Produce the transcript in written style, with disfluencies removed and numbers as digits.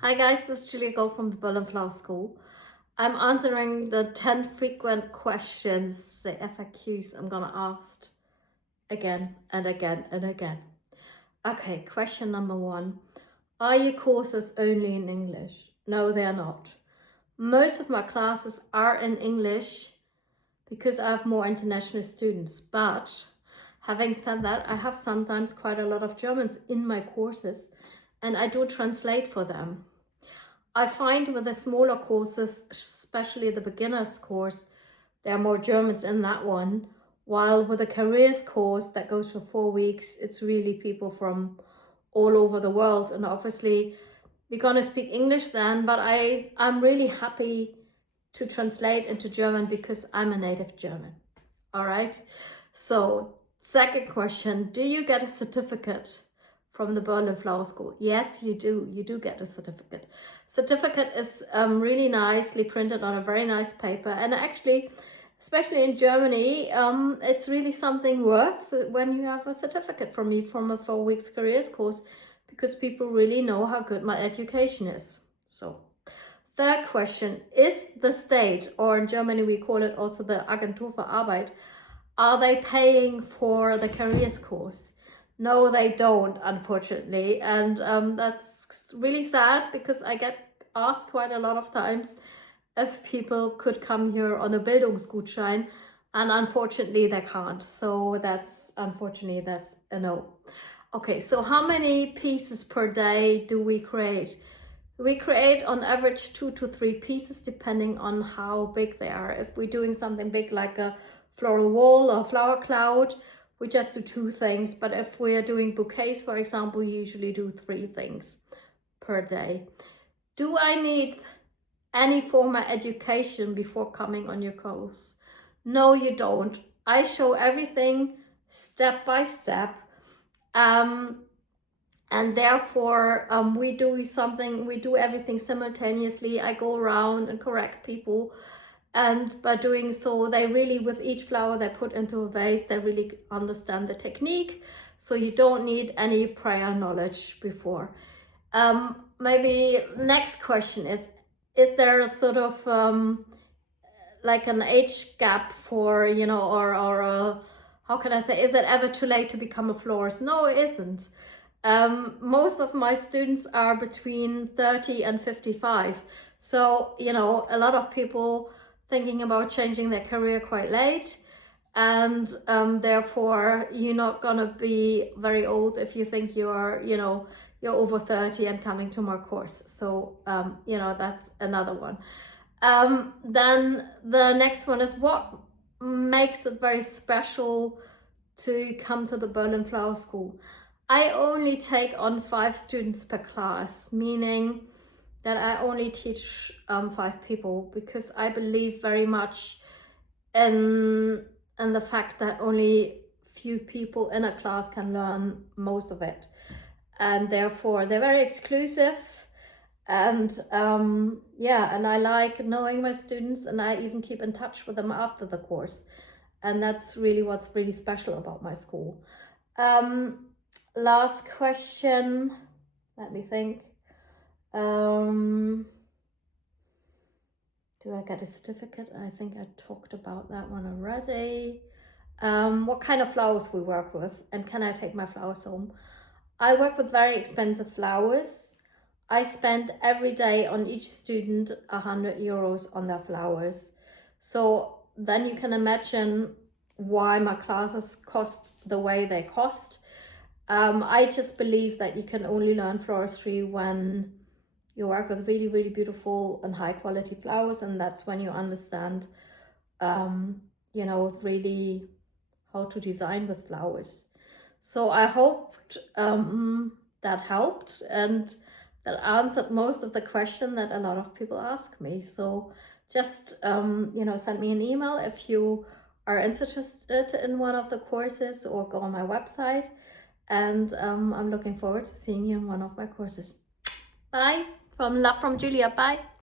Hi guys, this is Julia Gold from the Berlin Flower School. I'm answering the 10 frequent questions, the FAQs I'm gonna ask again and again and again. Okay, question number 1. Are your courses only in English? No, they're not. Most of my classes are in English because I have more international students, but having said that, I have sometimes quite a lot of Germans in my courses and I do translate for them. I find with the smaller courses, especially the beginners course, there are more Germans in that one. While with the careers course that goes for 4 weeks, it's really people from all over the world. And obviously we're gonna speak English then, but I'm really happy to translate into German because I'm a native German. All right. So second question, do you get a certificate from the Berlin Flower School? Yes, you do. You do get a certificate. Certificate is really nicely printed on a very nice paper. And actually, especially in Germany, it's really something worth when you have a certificate from me from a 4 weeks careers course, because people really know how good my education is. So third question, is the state, or in Germany we call it also the Agentur für Arbeit, are they paying for the careers course? No, they don't, unfortunately. And that's really sad because I get asked quite a lot of times if people could come here on a Bildungsgutschein, and unfortunately they can't. So unfortunately that's a no. Okay, so how many pieces per day do we create? We create on average 2 to 3 pieces depending on how big they are. If we're doing something big like a floral wall or flower cloud, we just do 2 things. But if we're doing bouquets, for example, we usually do 3 things per day. Do I need any formal education before coming on your course? No, you don't. I show everything step by step. And therefore we do everything simultaneously. I go around and correct people, and by doing so they really, with each flower they put into a vase, they really understand the technique, so you don't need any prior knowledge before. Maybe next question is there a sort of like an age gap for, or how can I say, is it ever too late to become a florist? No, it isn't. Most of my students are between 30 and 55. So, a lot of people thinking about changing their career quite late. And therefore, you're not gonna be very old if you think you're over 30 and coming to my course. So, that's another one. Then the next one is, what makes it very special to come to the Berlin Flower School? I only take on 5 students per class, meaning that I only teach 5 people, because I believe very much in the fact that only few people in a class can learn most of it. And therefore they're very exclusive. And and I like knowing my students, and I even keep in touch with them after the course. And that's really what's really special about my school. Last question, let me think. Do I get a certificate? I think I talked about that one already. What kind of flowers we work with, and can I take my flowers home? I work with very expensive flowers. I spend every day on each student 100 euros on their flowers. So then you can imagine why my classes cost the way they cost. I just believe that you can only learn floristry when you work with really, really beautiful and high quality flowers, and that's when you understand, really how to design with flowers. So I hoped that helped, and that answered most of the question that a lot of people ask me. So just, send me an email if you are interested in one of the courses, or go on my website. And I'm looking forward to seeing you in one of my courses. Bye. From Love from Julia. Bye.